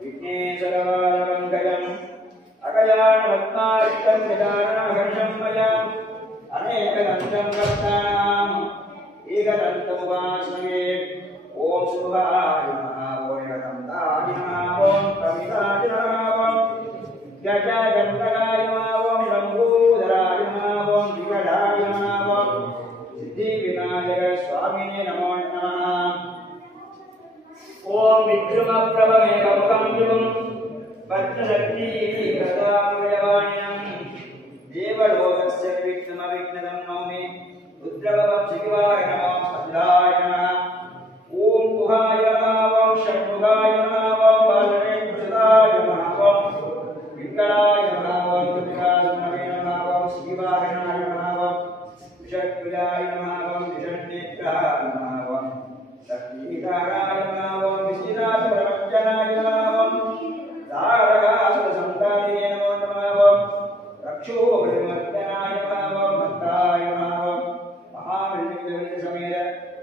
विघ्नेश्वरवालमङ्गलम् अकयानवत्मारितं निदानम् एकदन्तं कर्तानाम् एकदन्तमुपास्महे ओम सुभाय नमः ओम एकदन्ताय नमः ओम कविताय नमः ओम गजागन्धकाय नमः ओम लंबोदराय नमः ओम विकटाय नमः ओम सिद्धिविनायक स्वामिने नमो नमः ओम विक्रमप्रभमेकमुखं युगं पद्मशक्ति कदावयवाण्यं देवलोकस्य विघ्नमविघ्नदं नौमि रुद्रवक्षिवाय नमः भद्राय नमः ओम गुहाय नमः ओम षण्मुखाय नमः ओम बालनेत्रसुताय नमः ओम विकटाय नमः ओम कृतिकासुमवे नमः ओम शिवागणाय नमः ओम विषक्रियाय नमः ओम विषण्नेत्राय नमः ओम शक्तिकाराय नमः ओम विश्वनाथप्रवचनाय नमः ओम तारकासुरसंतारिणे नमो नमः ओम रक्षोभिर्मर्दनाय नमः ओम भक्ताय नमः ओम महाविष्णुसमेत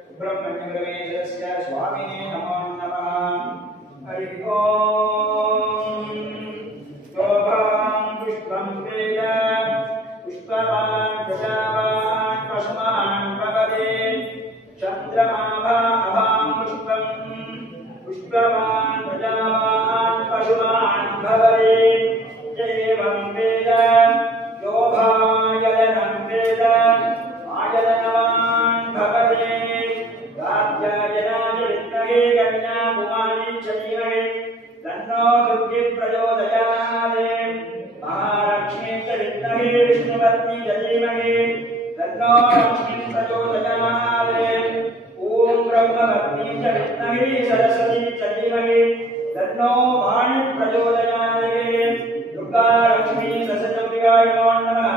सुब्रह्मण्यप्रवेशस्य स्वामिने नमो नमः हरि ओम शोभां पुष्पं वेद पुष्पवान् प्रजावान् पशुमान् भवते चन्द्रमाभां पुष्पं पुष्पवान् प्रजावान् पशुमान् भवते एवं वेद शोभायनं वेद आयतनवान् भवते राज्यायनाजलितगे कन्याकुमारी चलीमगे तन्नो दुर्गे प्रचोदयात् महालक्ष्मी चलितगे विष्णुपत्नी चलीमगे तन्नो लक्ष्मी प्रचोदयात् ओम ब्रह्मपत्नी चलितगे सरस्वती चलीमगे तन्नो वाणी प्रचोदयात् दुर्गा लक्ष्मी सरस्वत्याय नमो नमः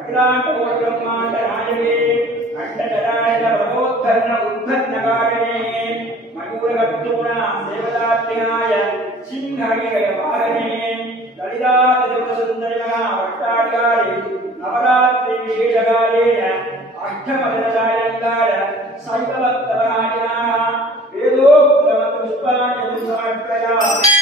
अखिलांडकोटि ब्रह्मांड नायके अष्टजटाय प्रमोद्धर्ण उद्धरणकारिणे मयूरगर्तूण देवतात्मनाय सिंहगे वाहने ललितादिवसुन्दरी महावट्टाधिकारी नवरात्रि विशेषकालेन अष्टमदशायङ्गार सैकलत्तमहाजनाः वेदोक्तमपुष्पाणि समर्पयामि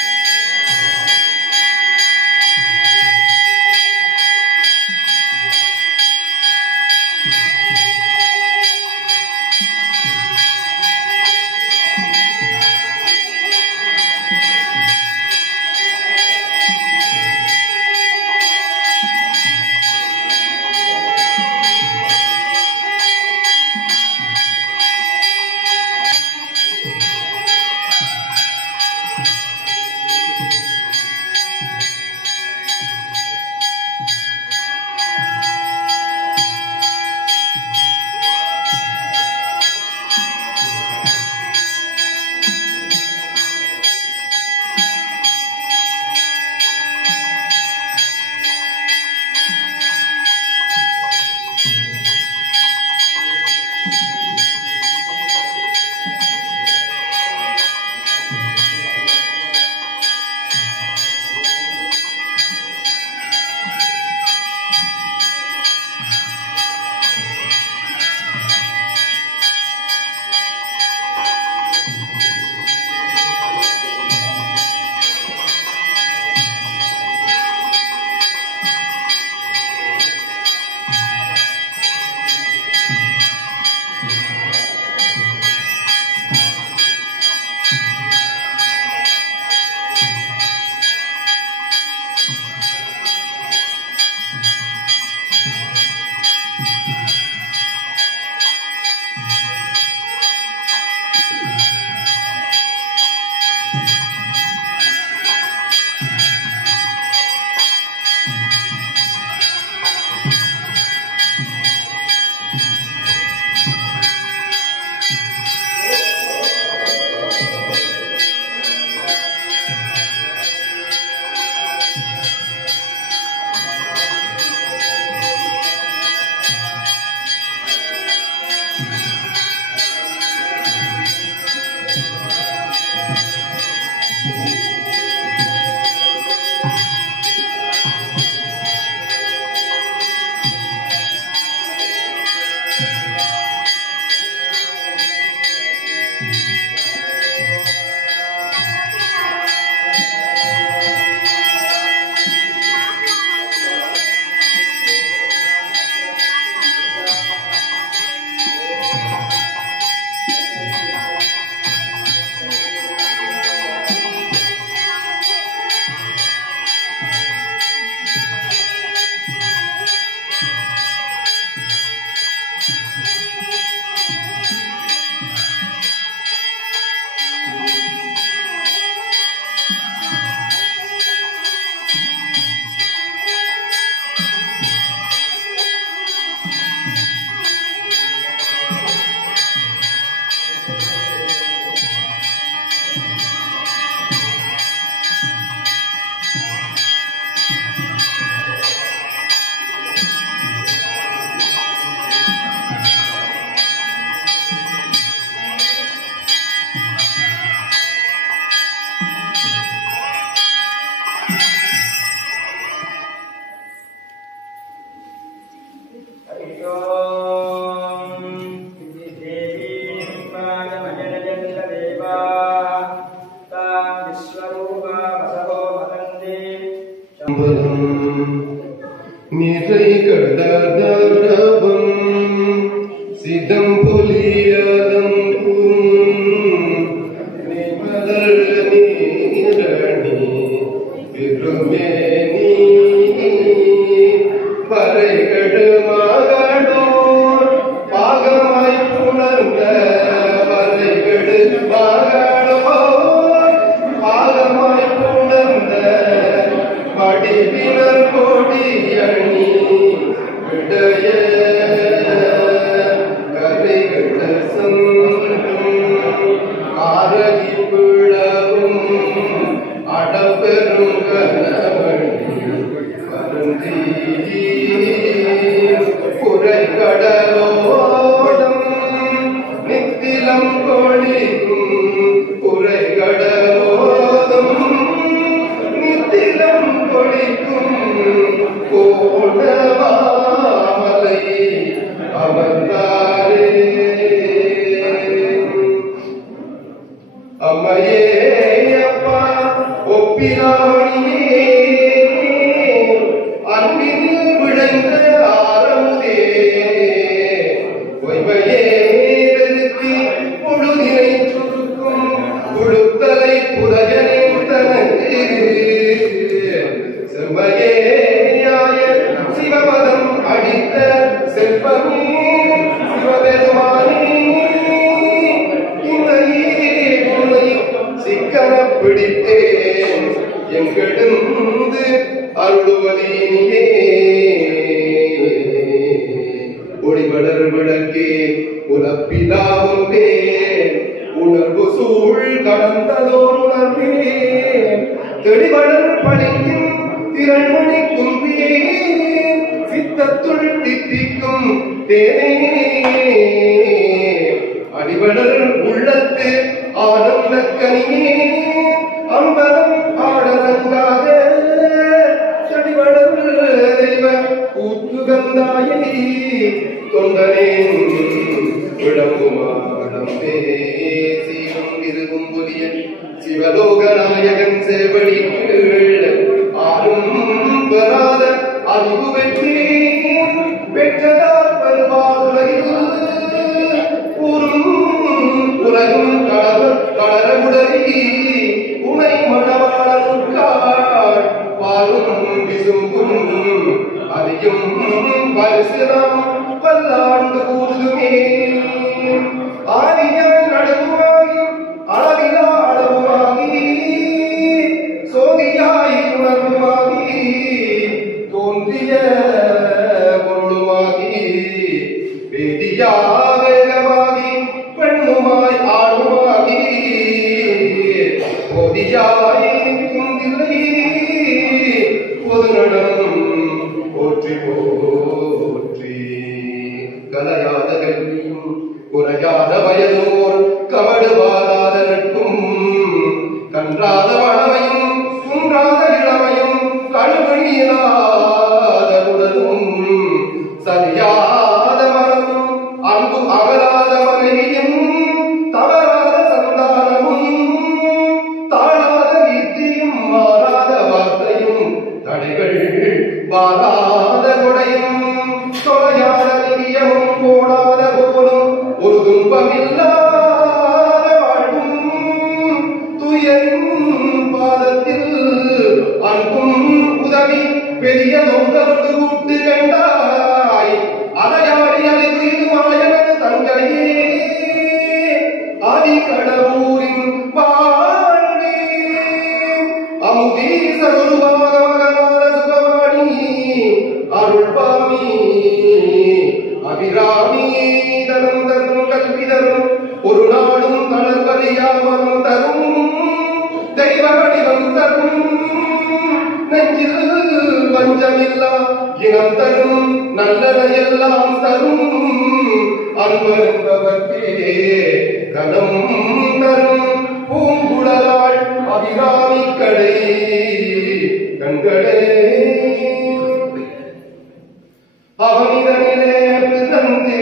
அவனிதனிலே பிறந்து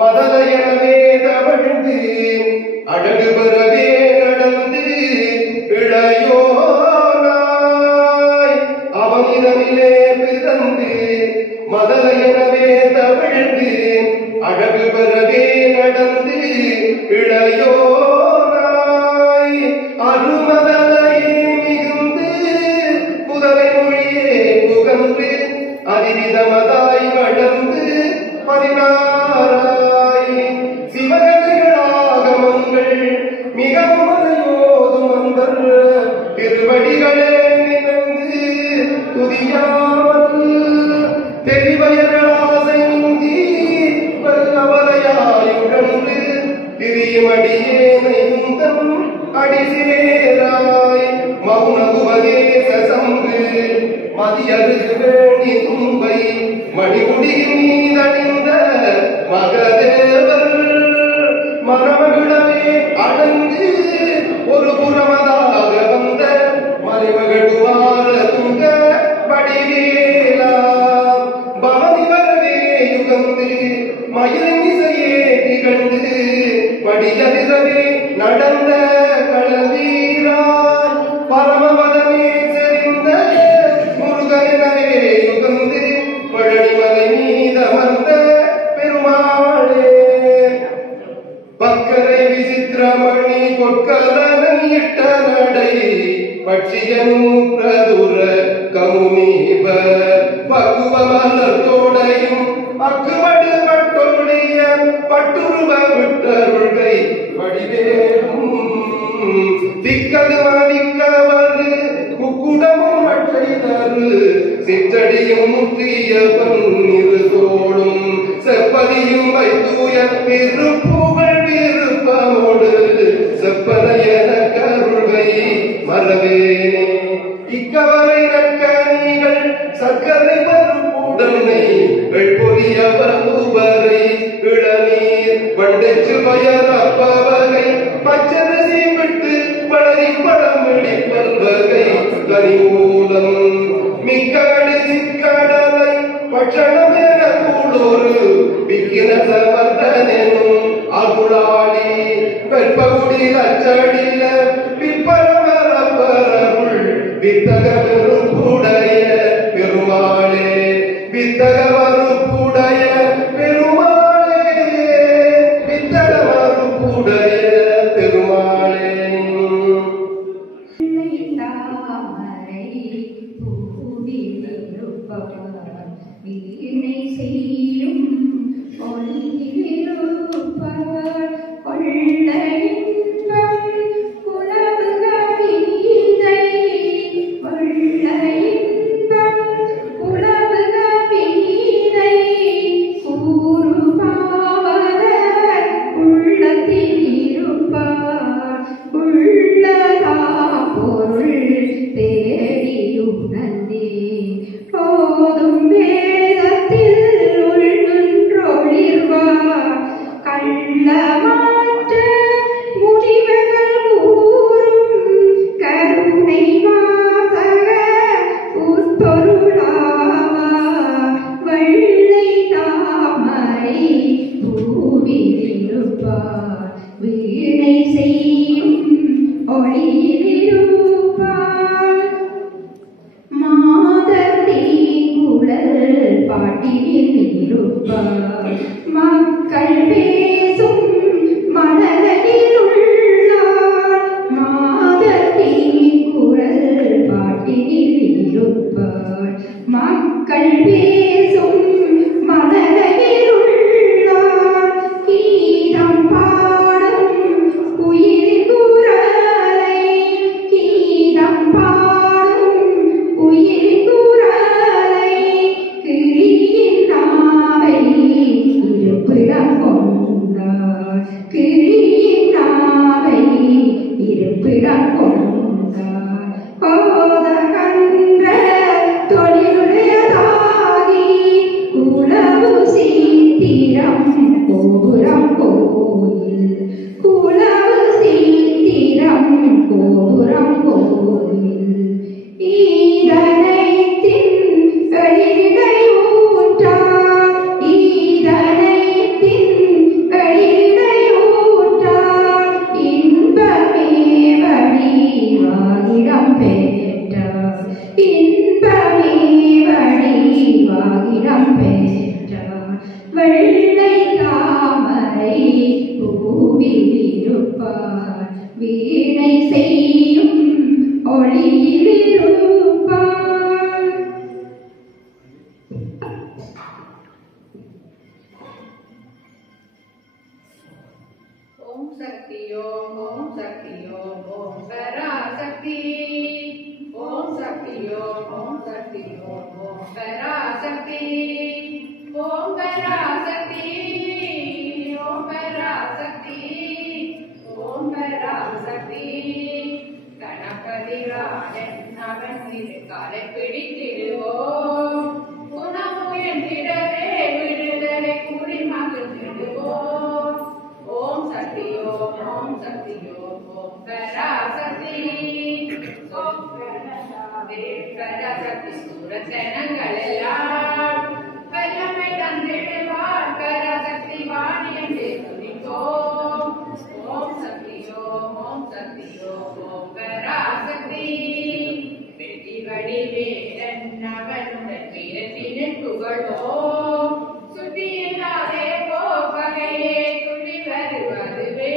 மதலையனவே தவழ்ந்து அழகு பெறவே நடந்து இளையோனாய். அவனிதனிலே பிறந்து மதலையனவே தவழ்ந்து அழகு பெறவே நடந்து இளையோனாய். அருமதலையே மிகுந்து புதலை மொழியே புகன்று அதிவிதமதாய் வளர்ந்து 16 சிவகதைகளாகமங்கள் மிகவும் அலையோதும் அன்பர் திருவடிகளே நினைந்து துதியாமல் தெரிவயர்களாசை நீந்தி வல்லவரையாயுழன்று திரியுமடியே நைந்தம் அடிசேராய். மௌன உபதேச சங்கு மதியருகு வேணி தும்பை மணிமுடியின் மீதணிந்த மகதேவர் மணமகிழவே அடங்கு ஒரு புறமதாக வந்த மறைமகளுமாற துங்க வடிவேலா. பவனி வரவே யுகந்து மயிலின் இசையே திகழ்ந்து படியதிரவே நடந்த களவீரா. பரமபதமே செறிந்த முருகனவே யுகந்து பழனிமலை மீதமர்ந்த பெருமாளே. பக்கரை விசித்திரமணி பொற்கலனிட்ட நடை பட்சியனும் பிரதுர கமுனீப பகுவமலர் தோடையும் அக்குமடு மட்டொழிய பட்டுருவ விட்டருள்கை வடிவேலும் திக்கது மதிக்கவரு குக்குடமும் மட்டை தரு சிற்றடியும் முற்றிய பன்னிரு தோடும் செப்பதியும் வைத்தூய திருப்புகழ் விருப்பமோடு செப்பதையன கருள்கை மறவேனே. இக்கவரை நற்க நீங்கள் சர்க்கரை பருப்புடனை வெள்பொறியவரை இளநீர் வண்டச்சு பயர் அப்பவகை பச்சரிசி விட்டு வளரி பழம் வெடிப்பல்வகை கனிமூலம் மிக்கடி சிக்கடலை பட்சணமென கூடோரு விக்கின சமர்த்தனும் அகுளாளி வெற்பகுடி அச்சடில விற்பரமரப்பரவுள் வித்தக பெருப்புடைய பெருமாளே. வித்தக மறுப்புடைய பெருமாளே. வித்தக மறுப்புடைய பெருமாளே. வீணை செய்யும் ஒளியிருப்பார் கொள்ள இன்பம் குலவுக வீதை கொள்ள இன்பம் குலவுக வீதை கூறுபாவதர் உள்ளத்தில் இருப்பார் உள்ளதா பொருள் தேடியுணர்ந்தே போதும் வேதத்தில் உள்நின்றொழிர்வார் கள்ளமாற்ற முடிவுகள் கூறும் கருணை வாசக உட்பொருளாவார் வெள்ளை தாமரை பூவிலிருப்பார் வீணை செய்யும் ஒளியிலிருப்பார் மாதத்தீ குழல் பாட்டில் இருப்பார் மக்கள் பேசும் மனதில் உள்ளார் மாதத்தீ குழல் பாட்டில் இருப்பார் மக்கள் பேசும் மனதில் உள்ளார் கீதம் பாடும் குயிலின் குரலை கீதம் பாடும் குயிலின் குரலை கிளியின் நாவை இருப்பிடம் கொண்டார் கிளியின் நாவை இருப்பிடம் கொண்டார் போத கன்ற தொழிலுடையதாகி குலவு சீத்திரம் கோபுரம் கோயில் குலவு சீத்திரம் கோபுரம் கோயில் ஈரனைத்தின் எழிலை ஊற்றார் சக்தி ஓம் சக்தி ஓம் பராசக்தி ஓம் சக்தி ஓம் சக்தி ஓம் பராசக்தி ஓம் பராசக்தி ஓம் பராசக்தி ஓம் பராசக்தி கணபதி ராஜன் அவன் காலை பிடித்திடுவோம் உணவுடரே விடுதலை கூடி மகிழ்ந்திடுவோம் ஓம் சக்தி ஓம் சக்தி ஓம் பராசக்தி ஓம் பராசக்தி சூரசனங்கள் எல்லாம் வல்லமை தந்திடுவார் பராசக்தி வாணியம் துதிப்போம் ஓம் சக்தி ஓம் சக்தி ஓம் பராசக்தி வெற்றி வடிவேலன் அவனுடன் வீரத்தின் புகழோம் சுற்றியில்லாதே போகையே துளி வருவதுவே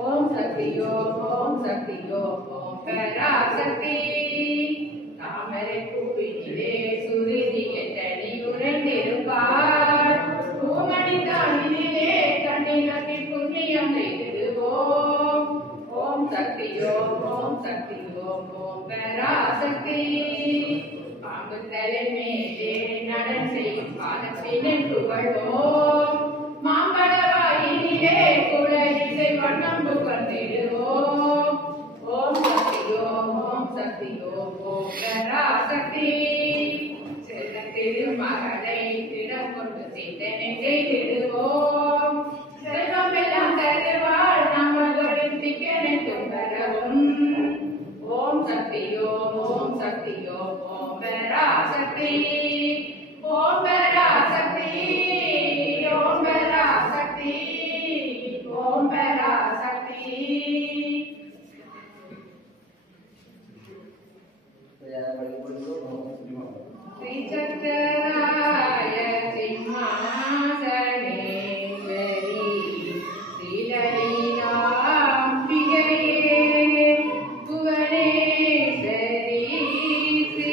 ஓம் சக்தி ஓம் சக்தி ஓம் பராசக்தி தாமரை பூவினிலே சுருதிய தனி உரண்டிருப்பார் பூமணி தானிலே கண்ணிலி புண்ணியம் செய்திடுவோம் ஓம் சக்தி ஓம் சக்தி ஓம் பராசக்தி பாம்பு தலை மேலே நடன் செய்யும் பாதத்தின் புகழ்வோம் மாம்பழ வாயிலே குழலிசை வண்ணம் புகழ்ந்திடுவோம் ஓம் சக்தி ஓம் சக்தி ஓம் பராசக்தி செல்ல திருமகளை திடம் கொண்டு சிந்தனை செய்திடுவோம் செல்வம் எல்லாம் தருவாள் நமகளின் திக்கெனக்கு பெறவும் ஓம் சக்தி ஓம் சக்தி ஓம் பராசக்தி ஓம் பராசக்தி ஓம் பராசக்தி ஓம் பராசக்தி ஸ்ரீ சக்கராய சிம்மாசனேஸ்வரி ஸ்ரீலலிதாம்பிகையே புவனேஸ்வரி ஸ்ரீ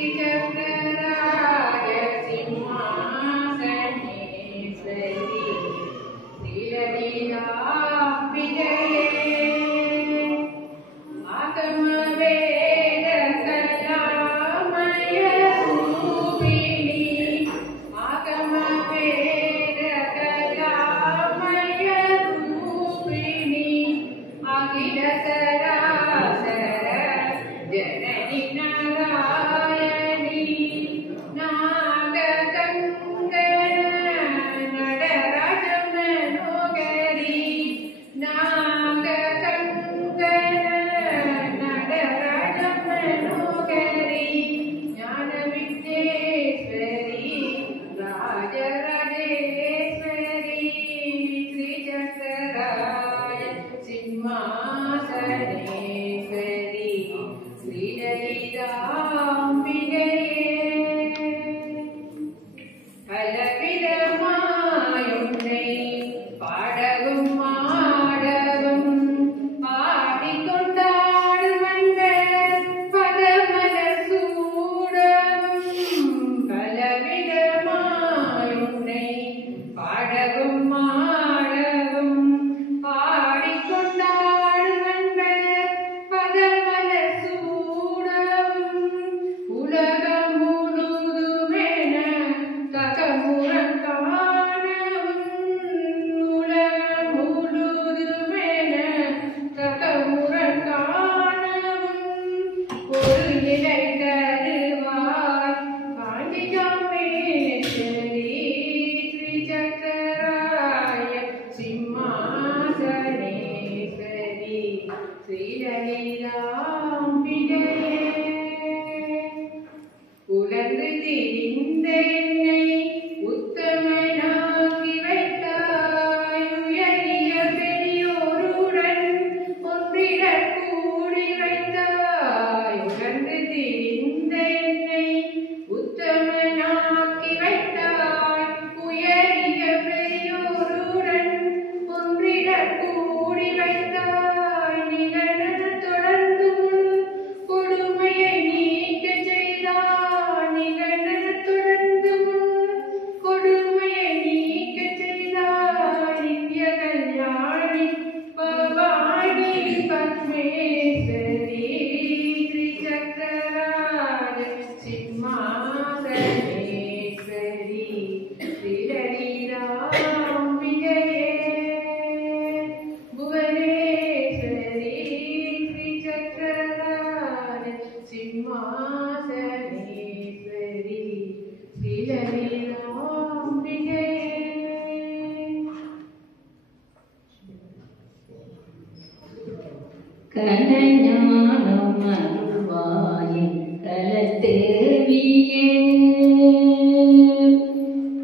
கலஞானம் அருள்வாயே கலத்தேவியே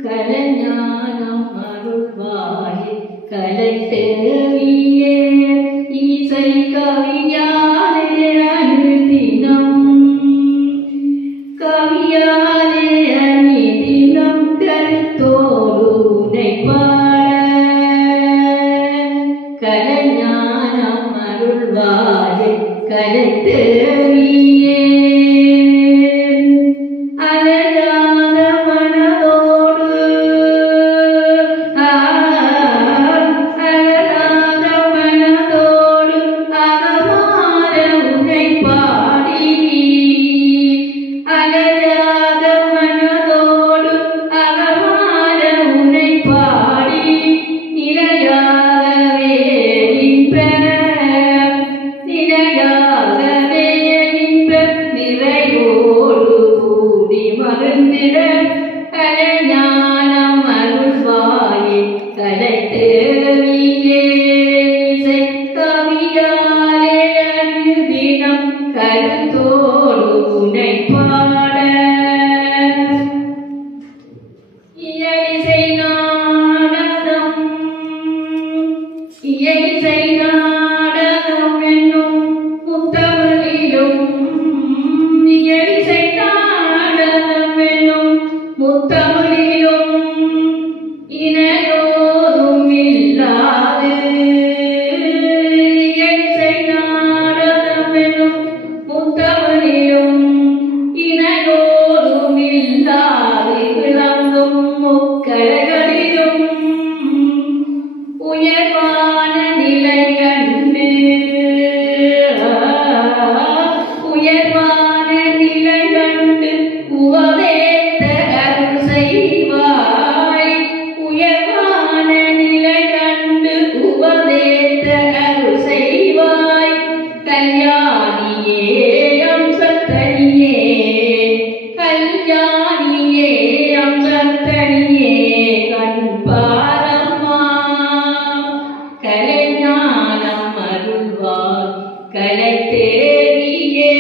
கலஞானம் அருள்வாயே கலத்தேவியே இசை கவியாலே அனுதினம் கவியாலே அனுதினம் கருத்தோடு உனை பாட கலஞானம் அருள்வாயே கலத்தேவியே அலராத மனதோடு அலராத மனதோடு அகமார உனை பாடி அலராத மனதோடு அகமார உனை பாடி நிலையாகவே நின்ற நிலையாகவே நின்ற நிறைவோடு கூடி மகிழ்ந்திட கலைஞானம் அருள்வாயே கலைத்தேவியே இசை கவியாலே அனுதினம் கருத்தோடு உனை பாட இயலிசை நாடகம் இயலிசை நாடகம் என்னும் முத்தமிழிலும் இயலிசை நாடகம் என்னும் முத்தமிழிலும் இணையோரும் இல்லாது இயலிசை நாடகம் என்னும் முத்தமிழிலும் இணையோரும் இல்லாது விளங்கும் முக்கலைகளிலும் உயர்வான நிலை கண்டு உயர்வான நிலை கண்டு உவதேத்த அருள் செய்வாய் உயர்வான நிலை கண்டு உவதேத்த அருள் செய்வாய் கல்யாணியே அம்சத்தனியே கல்யாணியே அம்சத்தனியே கண்பாரம்மா கலைஞானம் அருள்வாய் கலைத்தேவியே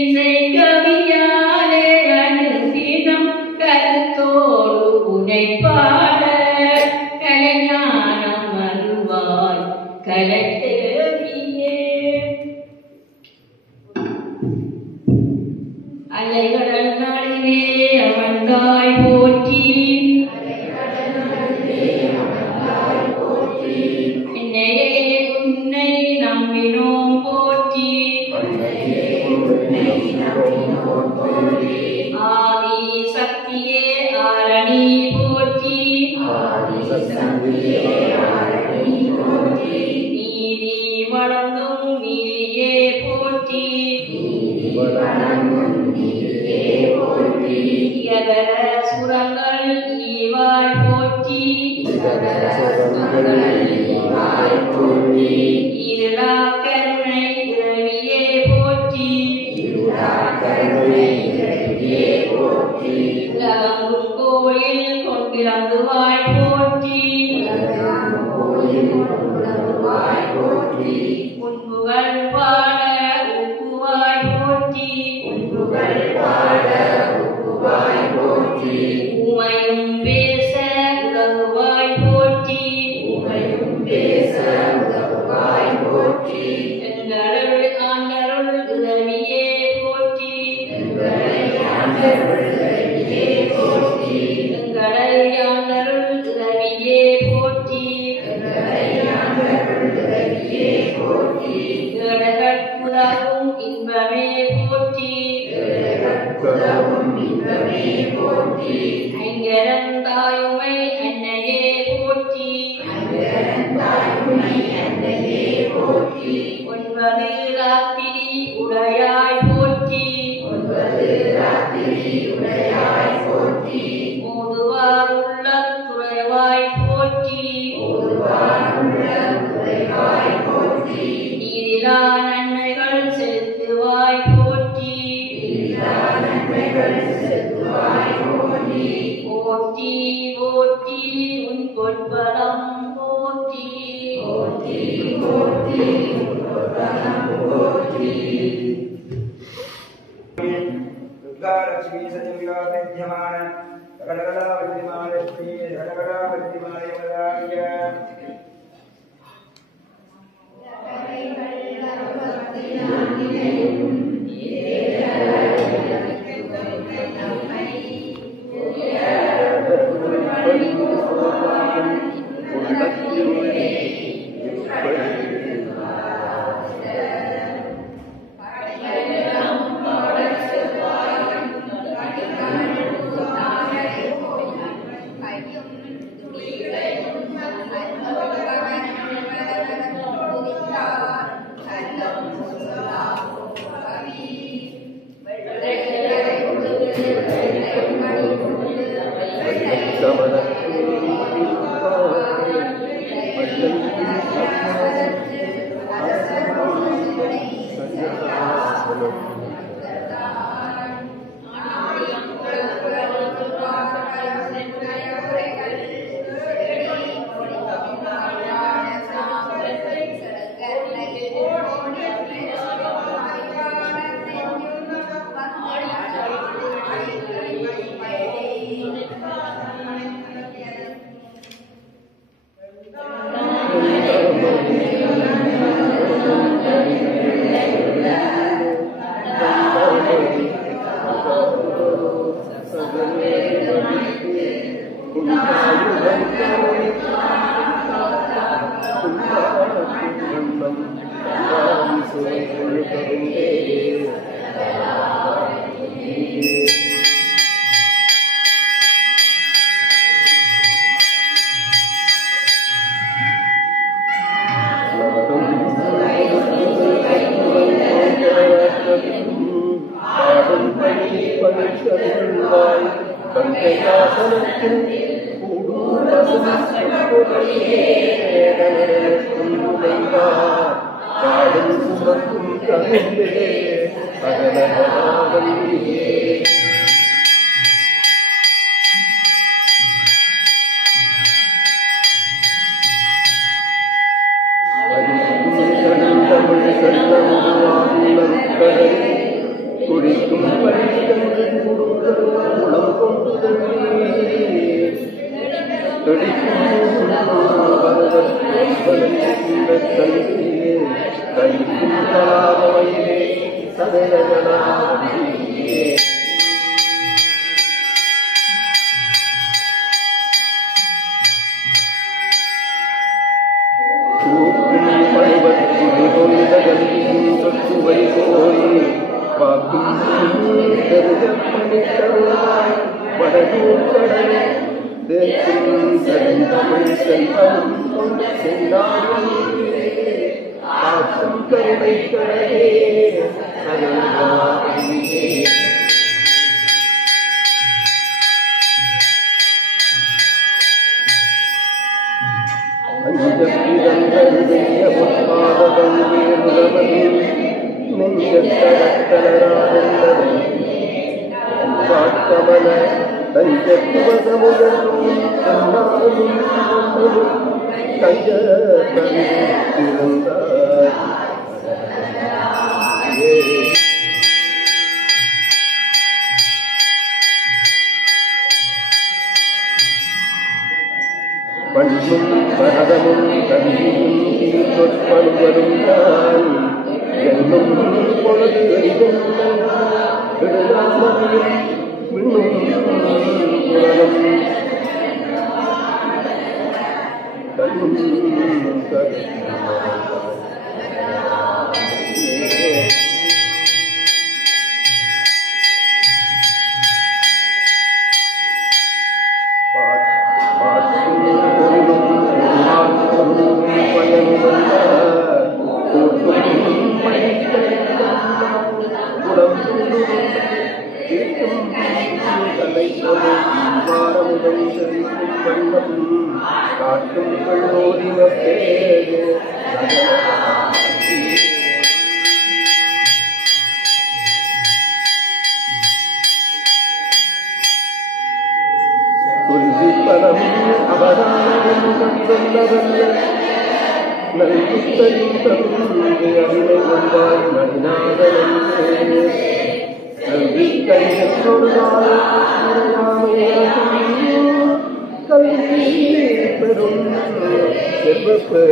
இசை கவியாலே அனுதினம் கருத்தோடு உனை பாட கலைஞானம் அருள்வாய் கலைத்தேவியே அலைகடல் நடுவே அமர்ந்தாய் போற்றி என்னையே உன்னை நம்பினோம் போற்றி ஆதி சக்தியே ஆரணி போற்றி நீதி வழங்கும் நீதியே போற்றி இயவர சுரங்கள் ஈவாய் போற்றி இருளா கருணை இரவியே போற்றி உலகங்கும் கோயில் கொண்டிறங்குவாய் போற்றி உன்புகள் பாட உப்புவாய் போற்றி உமையும் பேச உதவுவாய் போற்றி எங்களருள் ஆண்டருள் உதவியே போற்றி எங்களை ஆண்டருள் உதவியே போற்றி உதவும் இன்பமே போற்றி ஐங்கரந்தாயுமை அன்னையே போற்றி ஒன்பது ராத்திரி உடையாய் போற்றி ஓதுவார் உள்ள துறைவாய் போற்றி நீதிலா நன்மைகள் செலுத்துவாய் போற்றி போற்றி போற்றி உன் பொற்பதம் போற்றி दुर्गालक्ष्मी सचिविलाभिद्यमान सकलकलावल्लिमालक्ष्मी सकलकलावल्लिमालयमदाय நல்குத்தரின் தகுந்து அருளை கொண்டாய் நடினாதனே கல்வி கையற்றொரு கல்வி பெரும் செல்வப்பே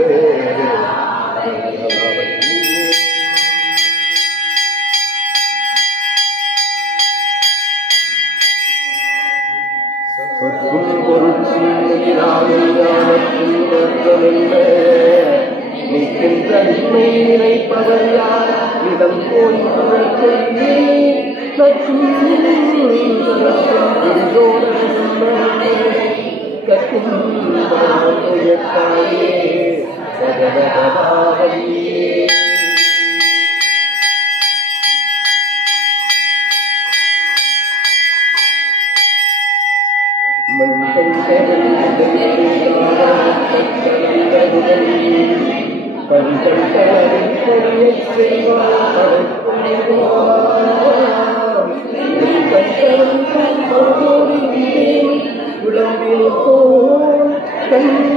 நினைப்பவர் யார் இடம் போய் Thank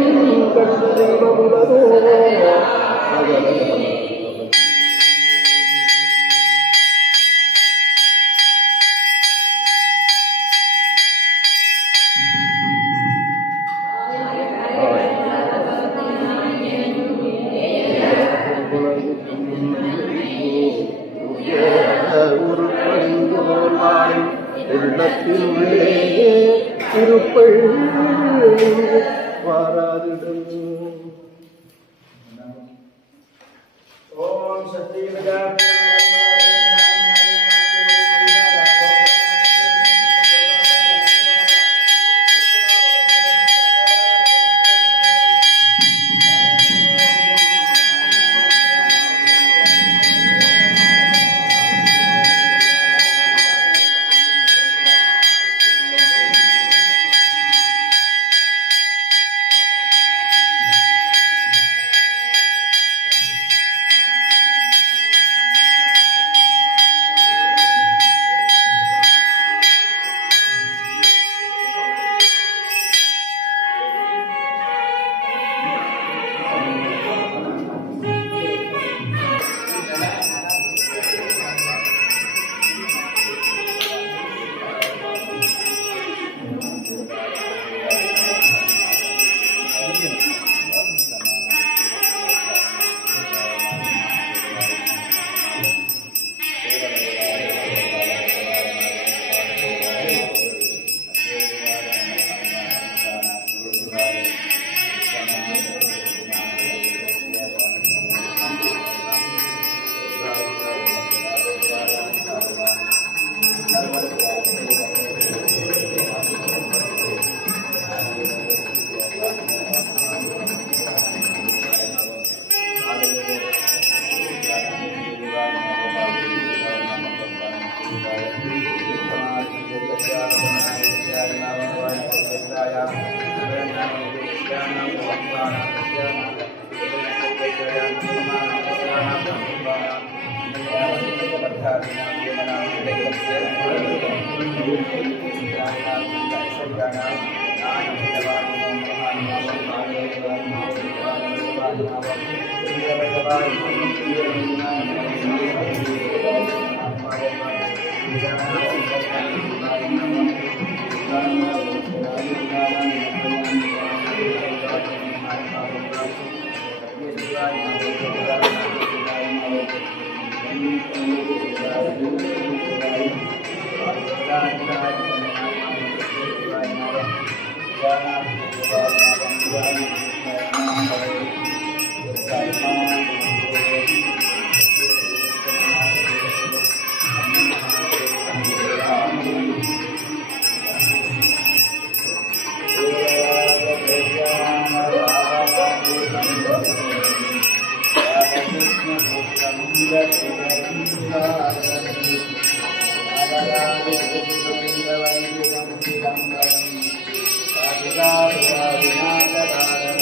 you.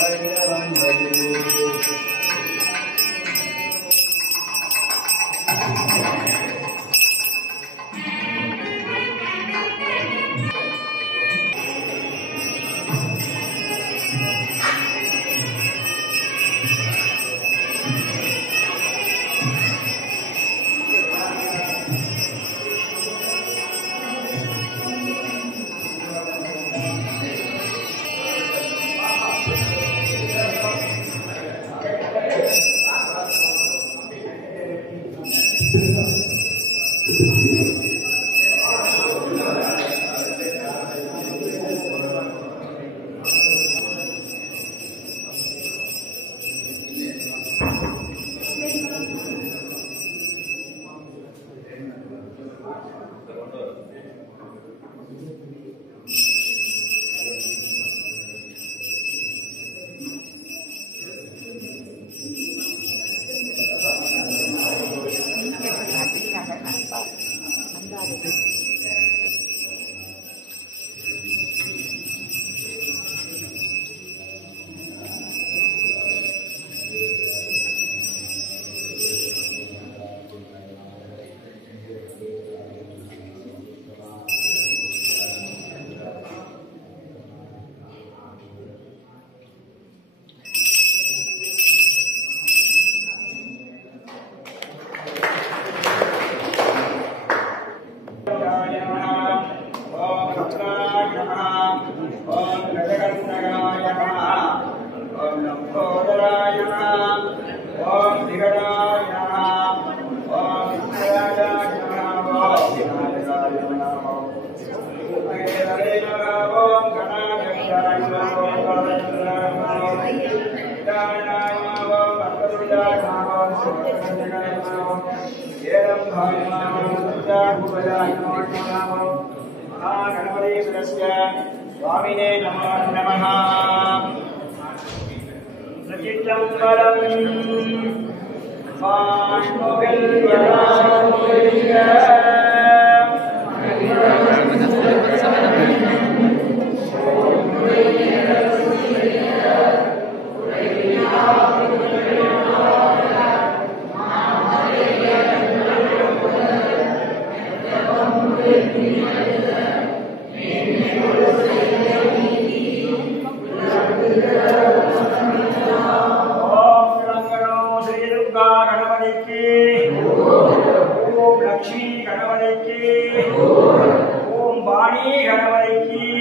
स्वामिने नमो नमः नचित्तम्बरम् ओम लक्ष्मी गणपति की ओम वाणी गणपति की